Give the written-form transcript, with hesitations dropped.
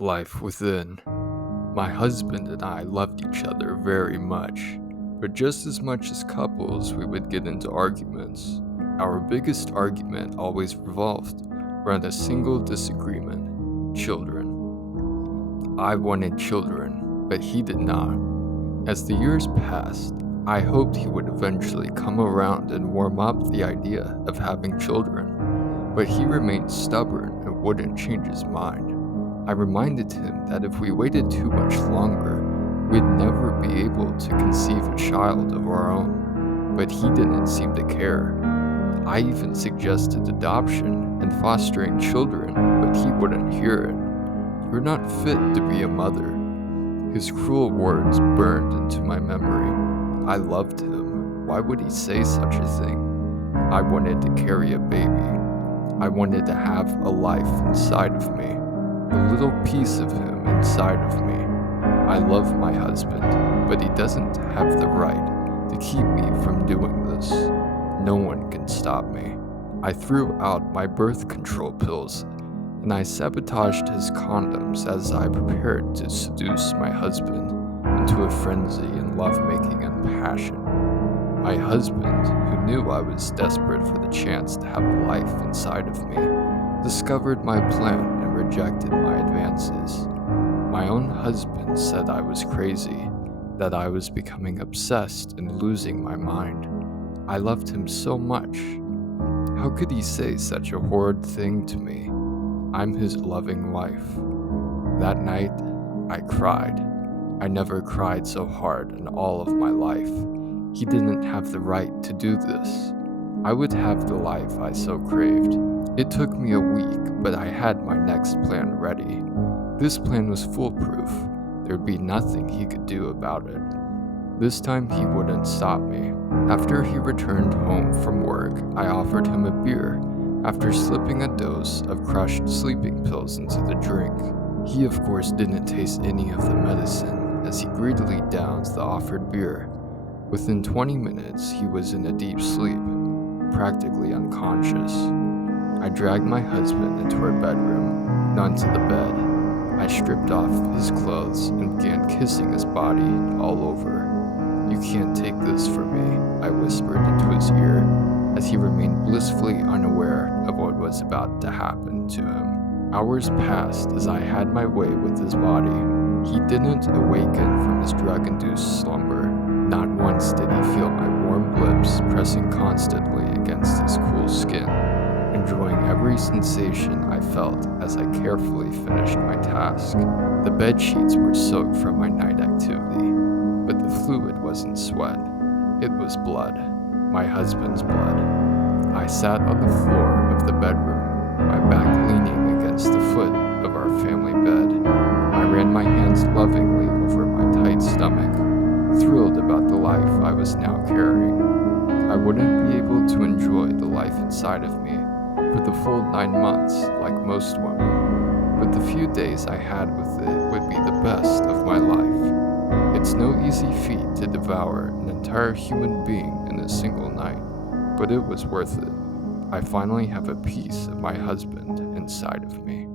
Life within. My husband and I loved each other very much, but just as much as couples, we would get into arguments. Our biggest argument always revolved around a single disagreement: children. I wanted children, but he did not. As the years passed, I hoped he would eventually come around and warm up the idea of having children, but he remained stubborn and wouldn't change his mind. I reminded him that if we waited too much longer, we'd never be able to conceive a child of our own, but he didn't seem to care. I even suggested adoption and fostering children, but he wouldn't hear it. "You're not fit to be a mother." His cruel words burned into my memory. I loved him. Why would he say such a thing? I wanted to carry a baby. I wanted to have a life inside of me. A little piece of him inside of me. I love my husband, but he doesn't have the right to keep me from doing this. No one can stop me. I threw out my birth control pills, and I sabotaged his condoms as I prepared to seduce my husband into a frenzy in lovemaking and passion. My husband, who knew I was desperate for the chance to have a life inside of me, discovered my plan and rejected my advances. My own husband said I was crazy, that I was becoming obsessed and losing my mind. I loved him so much. How could he say such a horrid thing to me? I'm his loving wife. That night, I cried. I never cried so hard in all of my life. He didn't have the right to do this. I would have the life I so craved. It took me a week, but I had my next plan ready. This plan was foolproof. There'd be nothing he could do about it. This time he wouldn't stop me. After he returned home from work, I offered him a beer after slipping a dose of crushed sleeping pills into the drink. He of course didn't taste any of the medicine as he greedily downed the offered beer. Within 20 minutes, he was in a deep sleep, practically unconscious. I dragged my husband into our bedroom and onto the bed. I stripped off his clothes and began kissing his body all over. "You can't take this from me," I whispered into his ear as he remained blissfully unaware of what was about to happen to him. Hours passed as I had my way with his body. He didn't awaken from his drug-induced slumber. Not once did he feel my warm lips pressing constantly against his cool skin, enjoying every sensation I felt as I carefully finished my task. The bed sheets were soaked from my night activity, but the fluid wasn't sweat. It was blood, my husband's blood. I sat on the floor of the bedroom, my back leaning against the foot of our family bed. I ran my hands lovingly over my tight stomach, thrilled about the life I was now carrying. I wouldn't be able to enjoy the life inside of me for the full 9 months like most women, but the few days I had with it would be the best of my life. It's no easy feat to devour an entire human being in a single night, but it was worth it. I finally have a piece of my husband inside of me.